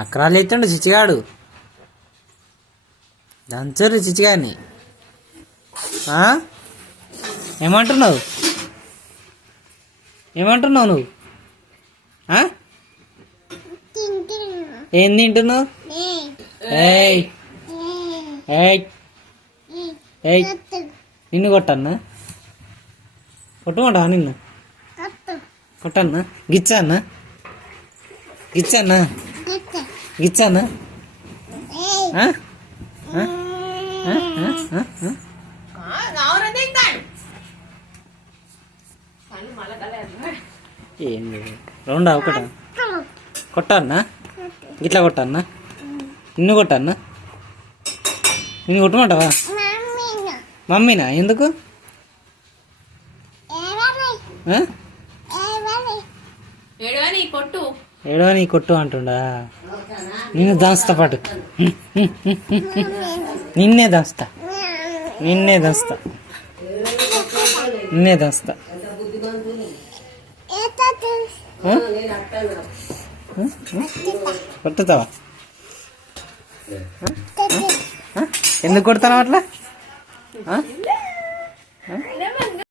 అక్కరాలు ఎత్తుండు చిచ్చిగాడు, దంచరు చిచ్చిగాని. ఏమంటున్నావు ఏమంటున్నావు నువ్వు? ఏం తింటున్నావు? ఏయ్ ఏయ్ ఏయ్, నిన్ను కొట్టన్నా? కొట్టమంటావా నిన్ను? కొట్టన్నా? గిచ్చన్నా? గిచ్చన్నా? గిచ్చన్నా? ఏంది రెండా ఒకటా? కొట్టన్నా? ఇట్లా కొట్టన్నా? నిన్ను కొట్టన్నా? నిన్ను కొట్టమంటావా? మమ్మీనా? ఎందుకు? ఏడవ నీ కొట్టు అంటుండా? నిన్ను దంస్తా పాటు, నిన్నే దంస్తా, నిన్నే దంస్తా, నిన్నే దంస్తా. కొట్టుతావా? ఎందుకు కొడతావు అట్లా?